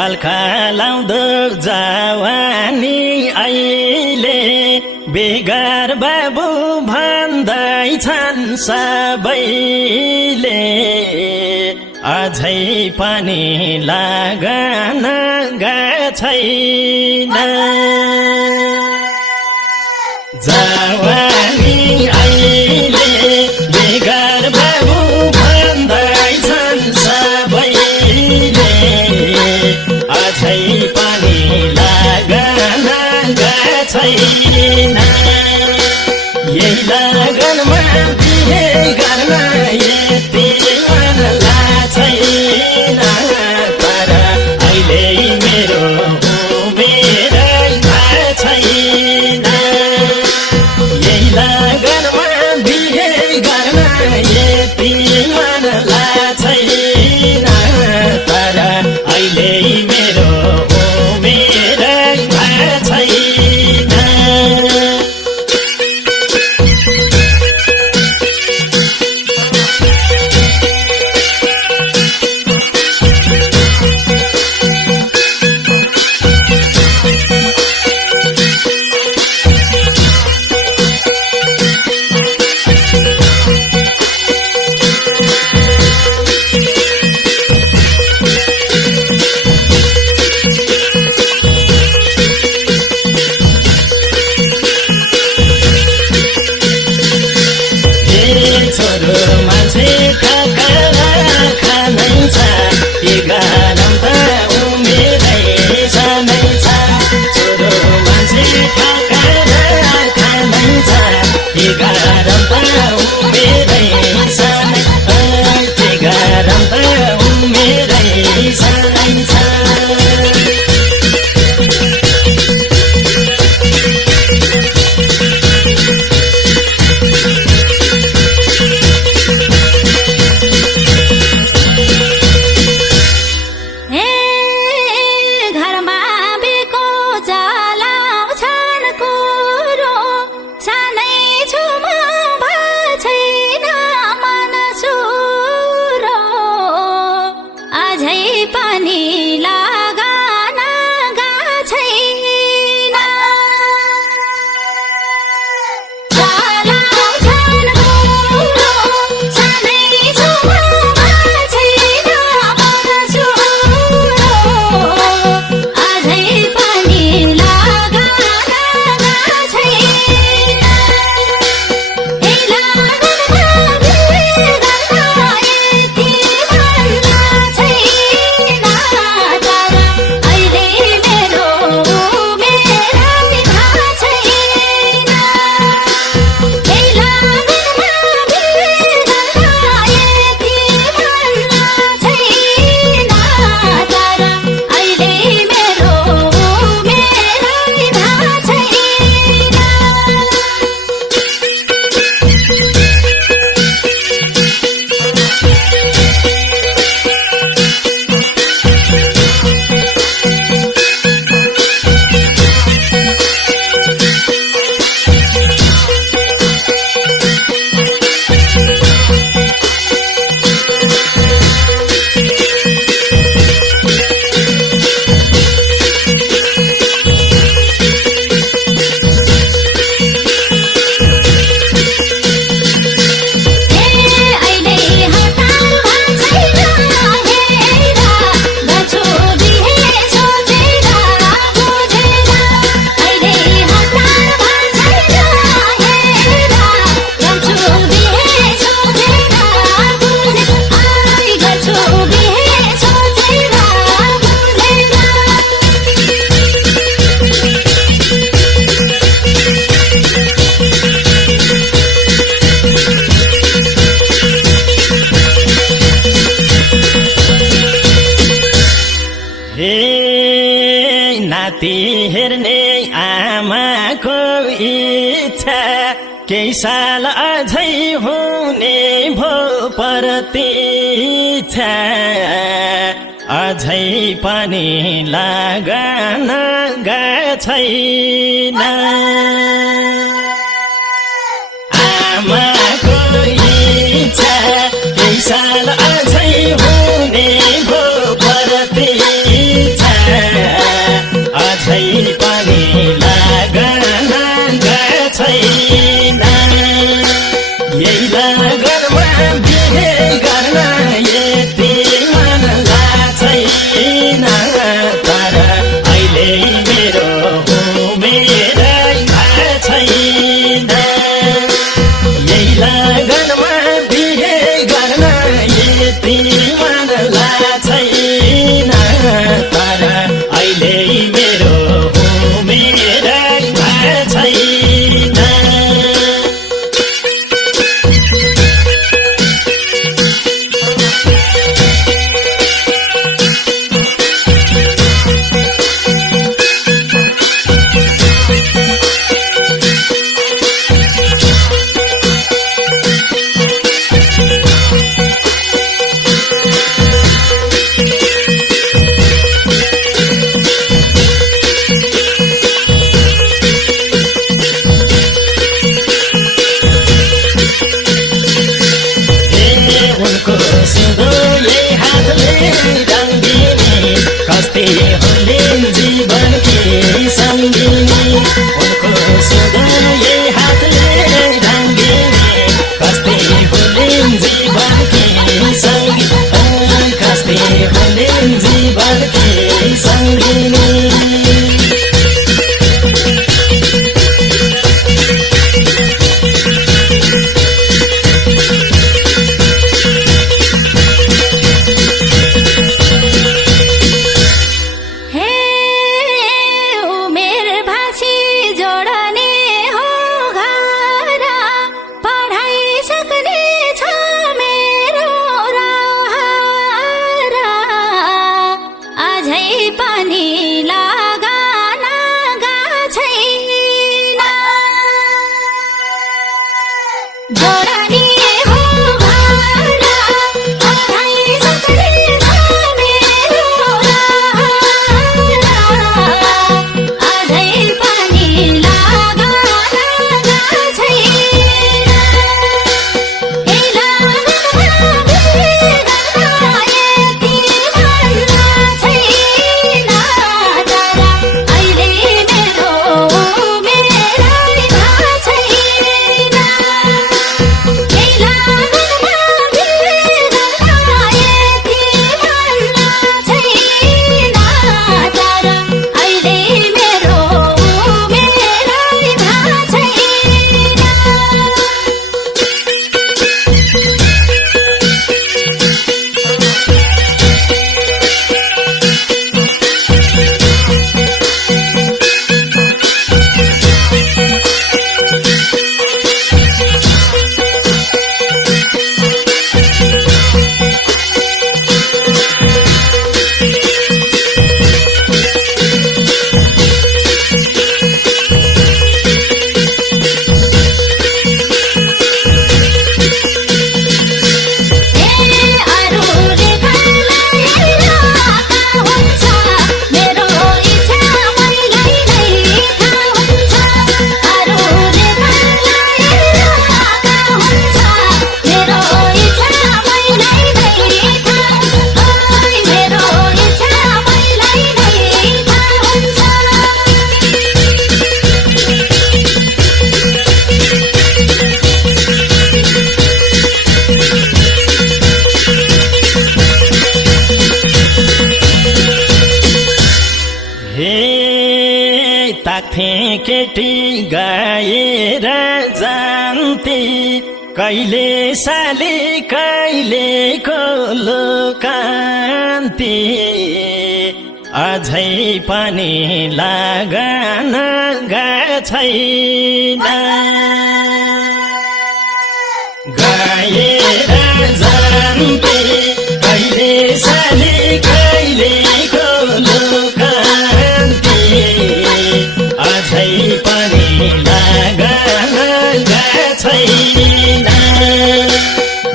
खलखलाउँदो जवानी अहिले बेगर बाबु भन्दैछन् सबैले अझै पनि लगन छैन जवानी अहिले बेगर बाबु भन्दैछन् सबैले अझै पनि लगन छैन यही लगनमा बिहे गर्न यति मन छैन तर अहिले मेरो उमेर छैन यही लगनमा बिहे गर्न यति मन छैन तर अहिले मेरो उमेर छैन नाति हेर्ने आमाको इच्छा केही साल अझै हुने भो प्रतीक्षा अझै पनि लगन छैन आमाको इच्छा केही साल अझै हुने भो प्रतीक्षा गर्न यति मन लाग्दैन तर अहिले मेरो उमेरै भएको छैन यही लगनमा बिहे गर्न यति मन लाग्दैन तर अहिले मेरो उमेरै भएको छैन कस्तै हुलिन् जीवन की सङ्गिनी उनको सुधो यही हातले रङ्गिनी कस्तै हुलिन् जीवन की सङ्गिनी कस्तै हुलिन् जीवन की सङ्गिनी केटी गाएर जान्थे कहिले साली कहिले कोलो कान्ति अझै पनि लागन छैन गाएर जान्थे कहिले साली कहिले कोलो कान्ति अझै पनि लागन छैन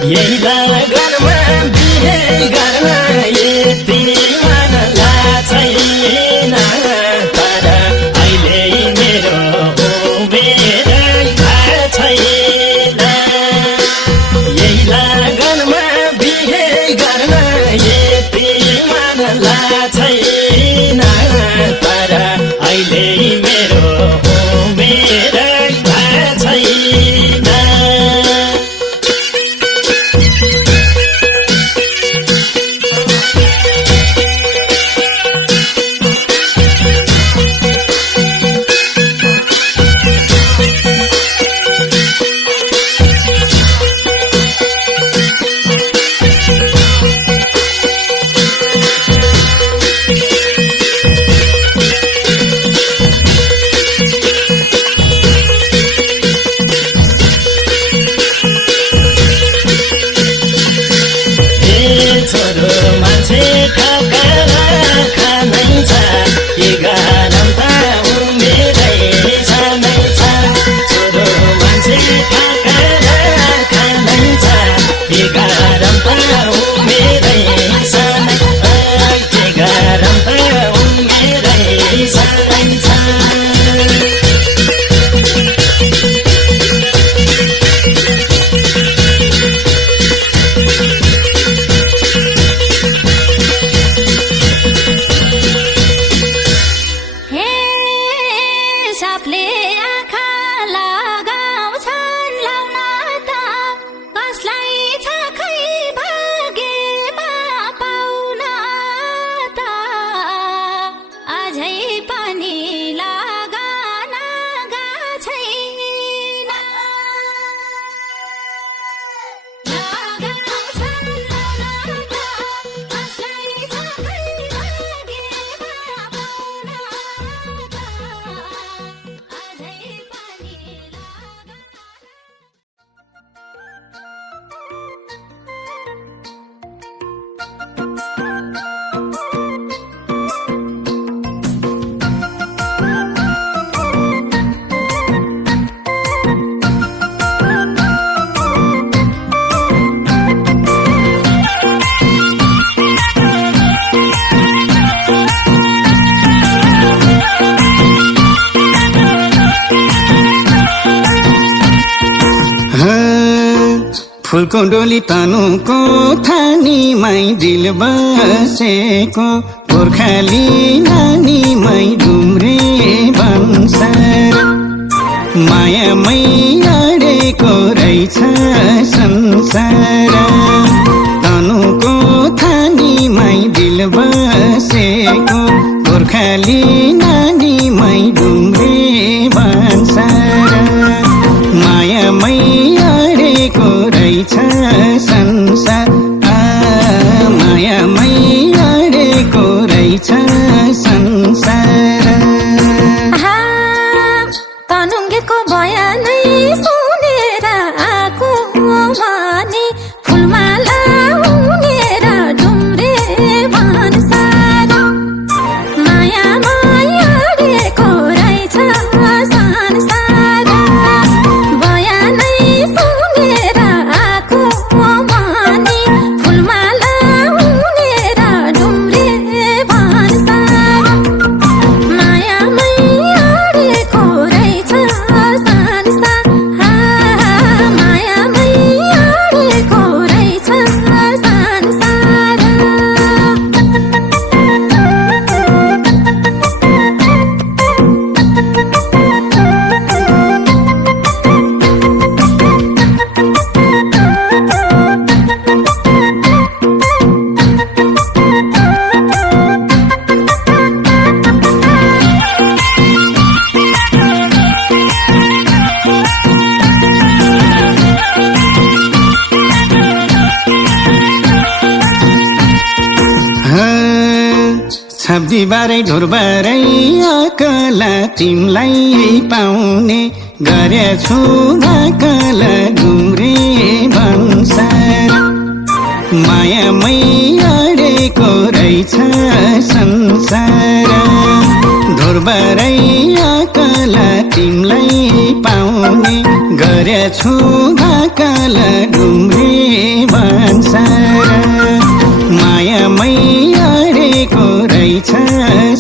यही लगनमा बिहे गर्न यति मन लाग्दैन तर अहिले मेरो उमेरै भएको छैन यही लगनमा बिहे गर्न यति मन लाग्दैन तर अहिले मेरो उमेरै भएको छैन छोरो मान्छे खानै छ एघारौँ त उमेरै सानै छ छोरो मान्छे खानै छ एघारौँ त उमेरै सानै एघारौँ त उमेरै सानै छ फुलको डोली तनुको थानीमै दिल बसेको गोर्खाली नानीमै घुम्रे भन्सार मायामै अडेको रहेछ संसार तनुको थानीमै दिल बसेको गोर्खाली नानीमै घुम्रे भन्सार मायामै अडेको रहेछ संसार मायामै अडेको रहेछ संसार तनुङ्गेको बयानै सुनेर आएको माने फुलमाला उनेर डुम्रे भन्सार मायामै अडेको रहेछ संसार बयानै सुनेर आएको माने फुलमाला उनेर डुम्रे भन्सार मायामै अडेको रहेछ संसार मायामै अडेको रहेछ संसार छब्दी बारै ढोरबारै अकला तिमलाई पाउने गरेछु भाकला घुम्रे भन्सार मायामै अडेको रहेछ संसार ढोरबारै अकला तिमलाई पाउने गरेछु भाकला घुम्रे भन्सार मायामै अडेको रहेछ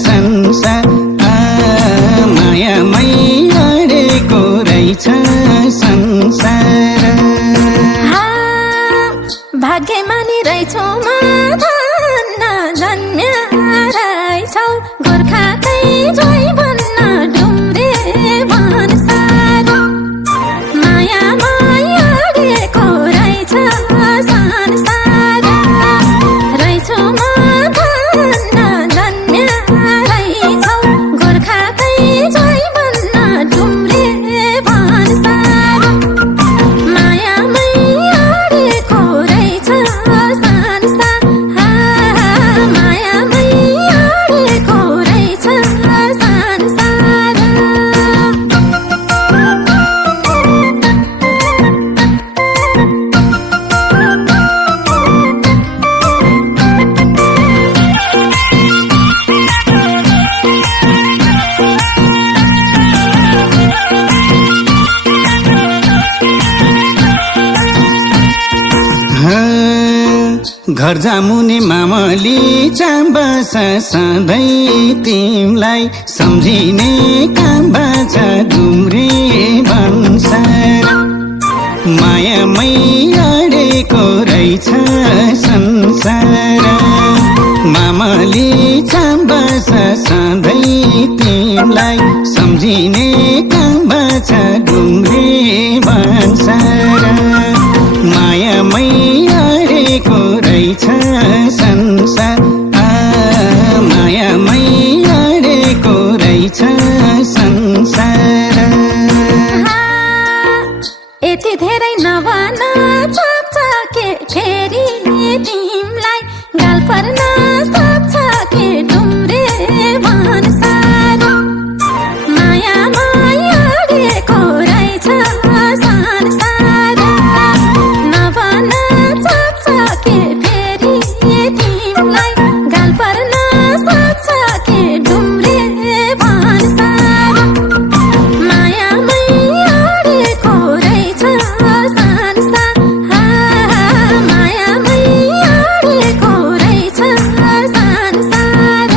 संसार मायामै अडेको रहेछ संसार भाग्यमानी रहेछौ म भन्न जन्म्या रहेछौ गोर्खाकै जोइ भन्न डुम्रे भन्सार मायामै अडेको रहेछ संसार रहेछौ म भन्न जन्म्या रहेछौ गोर्खाकै जोइ भन्न डुम्रे भन्सार मायामै अडेको रहेछ संसार घर जामुने मामली चाम्बास सधैँ तिमलाई सम्झिने काम बाछ डुम्रे भन्सार मायामै अडेको रहेछ संसार मामली चाम्बास सधैँ तिमलाई सम्झिने काम बाछ डुम्रे भन्सार मायामै अडेको रहेछ संसार मायामै अडेको रहेछ संसार यति धेरै नभन के फेरि तिमलाई गाल पर्न सक्छ के डुम्रे भन्सार मायामा अडेको रहेछ संसार नभन के फेरि तिमलाई गाल पर्न सक्छ के डुम्रे भन्सार मायामै अडेको रहेछ संसार मायामै अडेको रहेछ संसार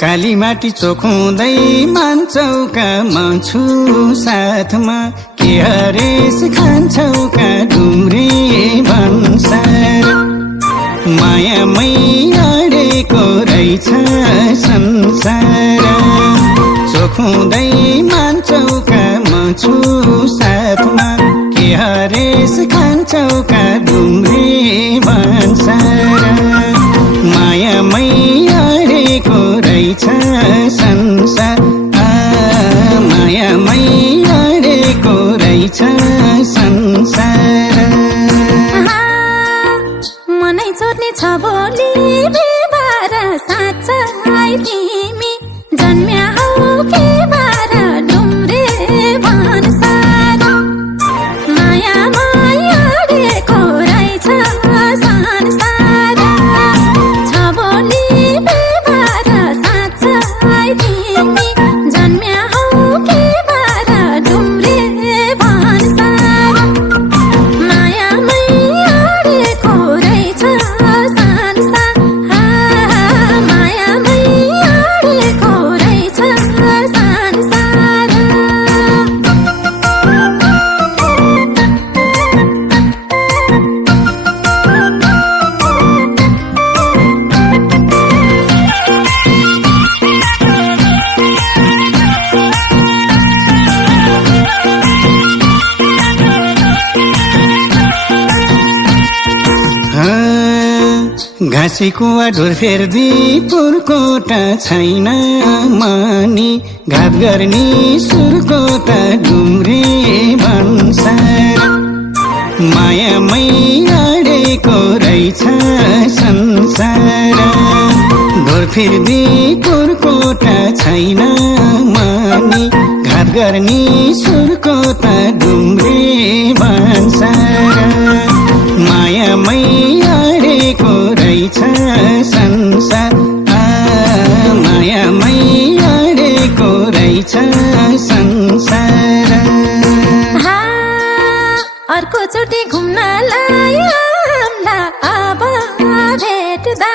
काली माटी चोखुँदै मान्छौका छु साथमा के हरेस खान्छौका डुम्रे भन्सार मायामै अडेको रहेछ संसार चोखुँदै मान्छौका छु साथमा के हरेस खान्छौका डुम्रे भन्सार मायामै अडेको रहेछ संसार मायामै अडेको रहेछ संसार मनै छोड्ने छ भोलि बिहिबार साँच्चै तिमी जन्म्या हौ के बार डुम्रे भन्सार मायामा अडेको रहेछ संसार छ भोलि बिहिबार साँच्चै तिमी जन्म्या हौ के बार डुम्रे भन्सार मायामै अडेको रहेछ संसार मायामै अडेको रहेछ संसार घाँसी कुवा ढोर फेर्दी पुर्कोटा छैन मनी घात गर्ने सुर्कोटा डुम्रे भन्सार मायामै अडेको रहेछ संसार ढोर फेर्दी पुर्कोटा छैन मनी घात गर्ने सुर्कोटा डुम्रे भन्सार मायामै अडेको रहेछ संसार मायामै अडेको रहेछ संसार अर्को चोटि घुम्नलाई आम्ला अब भेट्दा